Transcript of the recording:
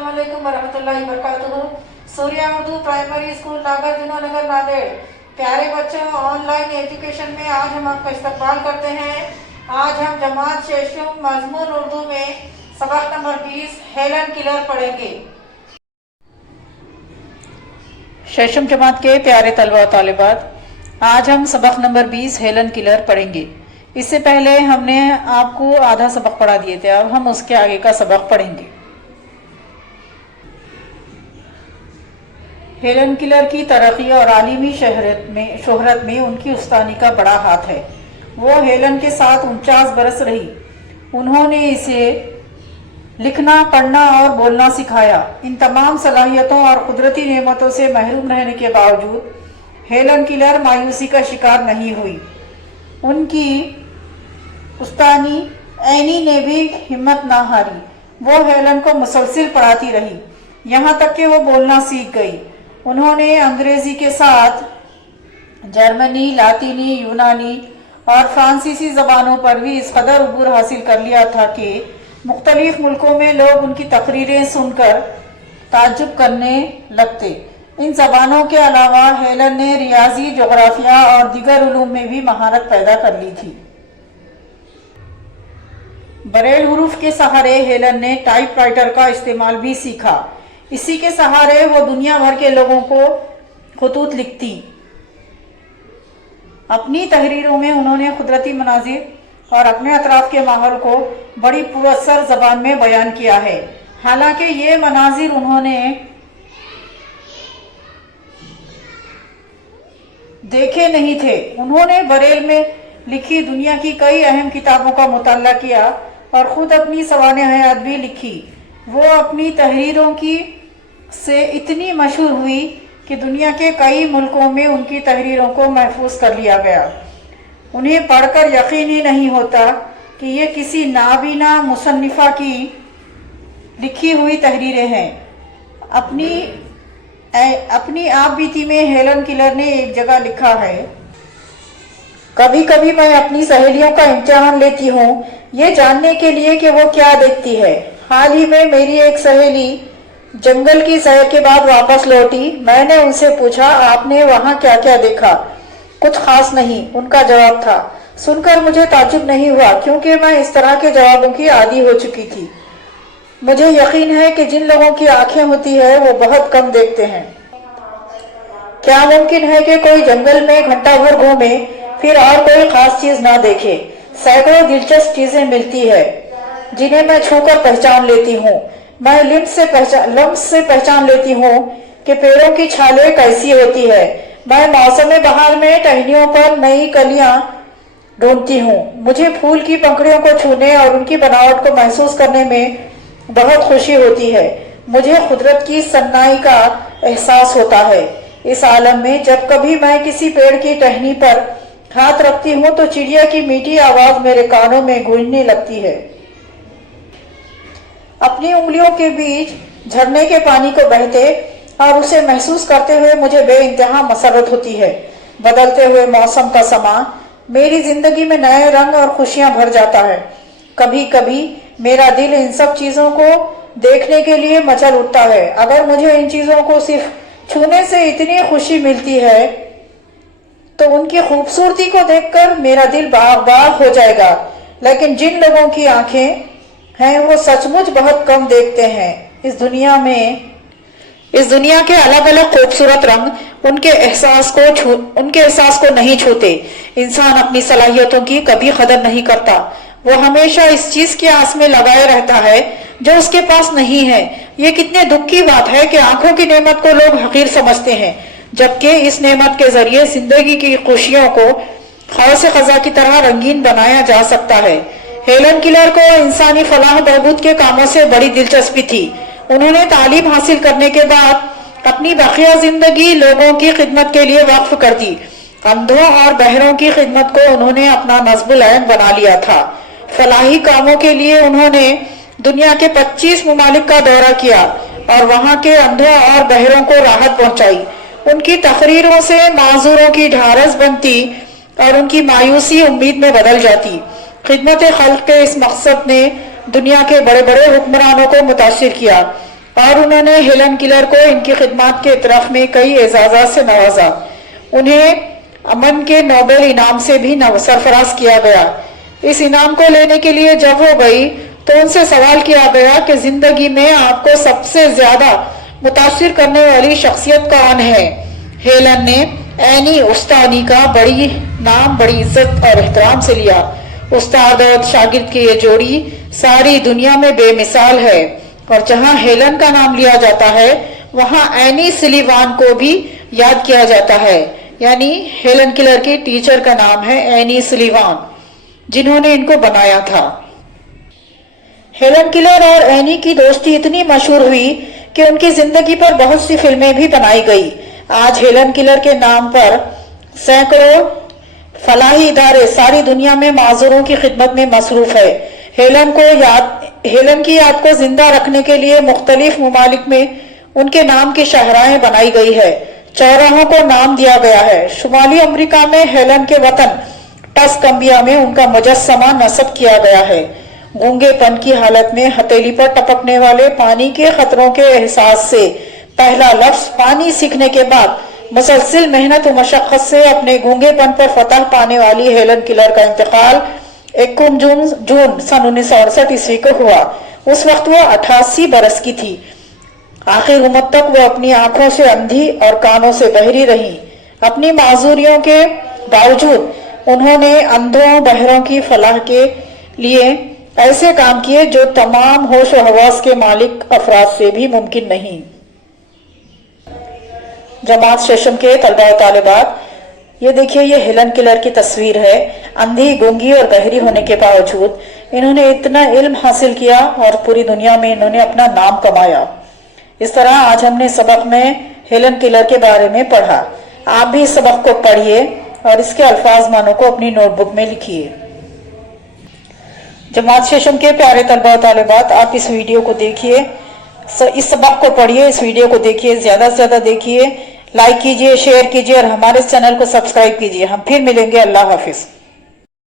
अस्सलाम वालेकुम वरहमतुल्लाहि वबरकातुहू। सूर्या उर्दू प्राइमरी स्कूल नागार्जुन नगर नांदेड़। प्यारे बच्चों, ऑनलाइन एजुकेशन में आज हम आपका इस्तकबाल करते हैं। आज हम जमात शेशुम मजमून उर्दू में सबक नंबर 20 हेलन किलर पढ़ेंगे। शेशुम जमात के प्यारे तलबा और तालिबात, आज हम सबक नंबर 20 हेलन किलर पढ़ेंगे। इससे पहले हमने आपको आधा सबक पढ़ा दिए थे, अब हम उसके आगे का सबक पढ़ेंगे। हेलन किलर की तरक्की और आलिमी शोहरत में उनकी उस्तानी का बड़ा हाथ है। वो हेलन के साथ 49 बरस रही। उन्होंने इसे लिखना, पढ़ना और बोलना सिखाया। इन तमाम सलाहियतों और कुदरती नेमतों से महरूम रहने के बावजूद हेलन किलर मायूसी का शिकार नहीं हुई। उनकी उस्तानी एनी ने भी हिम्मत ना हारी। वो हेलन को मुसलसिल पढ़ाती रही, यहाँ तक कि वो बोलना सीख गई। उन्होंने अंग्रेजी के साथ जर्मनी, लातीनी, यूनानी और फ्रांसीसी ज़बानों पर भी इस कदर उबूर हासिल कर लिया था कि मुख्तलिफ मुल्कों में लोग उनकी तकरीरें सुनकर ताज्जुब करने लगते। इन ज़बानों के अलावा हेलन ने रियाजी, जोग्राफिया और दीगर उलूम में भी महारत पैदा कर ली थी। बरेल हुरूफ के सहारे हेलन ने टाइपराइटर का इस्तेमाल भी सीखा। इसी के सहारे वो दुनिया भर के लोगों को खतूत लिखती। अपनी तहरीरों में उन्होंने कुदरती मनाजिर और अपने अतराफ के माहौल को बड़ी पुरअसर ज़बान में बयान किया है। हालांकि ये मनाजिर उन्होंने देखे नहीं थे। उन्होंने बरेल में लिखी दुनिया की कई अहम किताबों का मुताला किया और ख़ुद अपनी सवाने हयात भी लिखी। वो अपनी तहरीरों की से इतनी मशहूर हुई कि दुनिया के कई मुल्कों में उनकी तहरीरों को महफूज कर लिया गया। उन्हें पढ़कर यकीन ही नहीं होता कि ये किसी नाबीना मुसन्निफ़ा की लिखी हुई तहरीरें हैं। अपनी आप बीती में हेलन किलर ने एक जगह लिखा है, कभी कभी मैं अपनी सहेलियों का इम्तिहान लेती हूँ ये जानने के लिए कि वो क्या देखती है। हाल ही में मेरी एक सहेली जंगल की सैर के बाद वापस लौटी। मैंने उनसे पूछा, आपने वहाँ क्या क्या देखा? कुछ खास नहीं, उनका जवाब था। सुनकर मुझे ताज्जुब नहीं हुआ, क्योंकि मैं इस तरह के जवाबों की आदी हो चुकी थी। मुझे यकीन है कि जिन लोगों की आंखें होती है वो बहुत कम देखते हैं। क्या मुमकिन है कि कोई जंगल में घंटा भर घूमे फिर और कोई खास चीज ना देखे? सैकड़ों दिलचस्प चीजें मिलती है जिन्हें मैं छूकर पहचान लेती हूँ। मैं लम्स से पहचान लेती हूँ कि पेड़ों की छालें कैसी होती है। मैं मौसम बहार में टहनियों पर नई कलियां ढूंढती हूँ। मुझे फूल की पंखुड़ियों को छूने और उनकी बनावट को महसूस करने में बहुत खुशी होती है। मुझे कुदरत की सन्नाई का एहसास होता है। इस आलम में जब कभी मैं किसी पेड़ की टहनी पर हाथ रखती हूँ तो चिड़िया की मीठी आवाज मेरे कानों में गूंजने लगती है। अपनी उंगलियों के बीच झरने के पानी को बहते और उसे महसूस करते हुए मुझे बेइंतहा मसरत होती है। बदलते हुए मौसम का समा मेरी जिंदगी में नए रंग और खुशियां भर जाता है। कभी कभी मेरा दिल इन सब चीजों को देखने के लिए मचल उठता है। अगर मुझे इन चीजों को सिर्फ छूने से इतनी खुशी मिलती है तो उनकी खूबसूरती को देखकर मेरा दिल बाग बाग हो जाएगा। लेकिन जिन लोगों की आंखें हैं वो सचमुच बहुत कम देखते हैं। इस दुनिया के अलग अलग खूबसूरत रंग उनके एहसास को नहीं छूते। इंसान अपनी सलाहियतों की कभी कदर नहीं करता। वो हमेशा इस चीज की आस में लगाए रहता है जो उसके पास नहीं है। ये कितने दुख की बात है कि आंखों की नेमत को लोग हकीर समझते हैं, जबकि इस नेमत के जरिए जिंदगी की खुशियों को खास खजा की तरह रंगीन बनाया जा सकता है। हेलन किलर को इंसानी फलाह बहबूद के कामों से बड़ी दिलचस्पी थी। उन्होंने तालीम हासिल करने के बाद अपनी बकिया जिंदगी लोगों की खिदमत के लिए वक्फ कर दी। अंधों और बहरों की खिदमत को उन्होंने अपना नस्बुल ऐन बना लिया था। फलाही कामों के लिए उन्होंने दुनिया के 25 ममालिक का दौरा किया और वहां के अंधों और बहरों को राहत पहुंचाई। उनकी तकरीरों से माजूरों की ढारस बनती और उनकी मायूसी उम्मीद में बदल जाती। खिदमत खल्क के इस मकसद ने दुनिया के बड़े बड़े हुक्मरानों को मुतासिर किया। और उन्होंने हेलन किलर को इनकी खिदमत के इतराफ में कई एजाज़ात से नवाजा। उन्हें अमन के नोबेल इनाम से भी सरफराज किया गया। इस इनाम को लेने के लिए जब वो गई तो उनसे सवाल किया गया कि जिंदगी में आपको सबसे ज्यादा मुतासिर करने वाली शख्सियत कौन है। हेलन ने एनी उस्तानी का बड़ी इज्जत और एहतराम से लिया। उस्ताद और शागिर्द की ये जोड़ी सारी दुनिया में बेमिसाल है, और जहां हेलन का नाम लिया जाता है वहां एनी सुलिवान को भी याद किया जाता है। यानी हेलन किलर की टीचर का नाम है एनी सुलिवान, जिन्होंने इनको बनाया था। हेलन किलर और एनी की दोस्ती इतनी मशहूर हुई कि उनकी जिंदगी पर बहुत सी फिल्में भी बनाई गई। आज हेलन किलर के नाम पर सैकड़ों फलाही इदारे सारी दुनिया में माजूरों की खिदमत में मसरूफ है। हेलन की याद को जिंदा रखने के लिए मुख्तलिफ ममालिक में उनके नाम की शाहराहें बनाई गई है, चौराहों को नाम दिया गया है। शुमाली अमेरिका में हेलन के वतन टस्कम्बिया में उनका मुजस्समा नस्ब किया गया है। गूंगेपन की हालत में हथेली पर टपकने वाले पानी के खतरों के एहसास से पहला लफ्ज पानी सीखने के बाद मुसलसिल मेहनत और मशक्कत से अपने गूंगेपन पर फतह पाने वाली हेलन किलर का इंतकाल 1 जून सन 1968 ईस्वी को हुआ। उस वक्त वो 88 बरस की थी। आखिर उम्र तक वो अपनी आंखों से अंधी और कानों से बहरी रही। अपनी माजूरियों के बावजूद उन्होंने अंधों बहरों की फलाह के लिए ऐसे काम किए जो तमाम होश और हवास के मालिक अफराद से भी मुमकिन नहीं। जमात सेशन के तलबा और तालिबात, ये देखिए, ये हेलन किलर की तस्वीर है। अंधी, गूंगी और बहरी होने के बावजूद इन्होंने इतना इल्म हासिल किया और पूरी दुनिया में इन्होंने अपना नाम कमाया। इस तरह आज हमने सबक में हेलन किलर के बारे में पढ़ा। आप भी इस सबक को पढ़िए और इसके अल्फाज मानों को अपनी नोटबुक में लिखिए। जमात सेशन के प्यारे तलबा और तालिबात, आप इस वीडियो को देखिए, इस सबक को पढ़िए, इस वीडियो को देखिए, ज्यादा से ज्यादा देखिए, लाइक कीजिए, शेयर कीजिए और हमारे चैनल को सब्सक्राइब कीजिए। हम फिर मिलेंगे। अल्लाह हाफिज।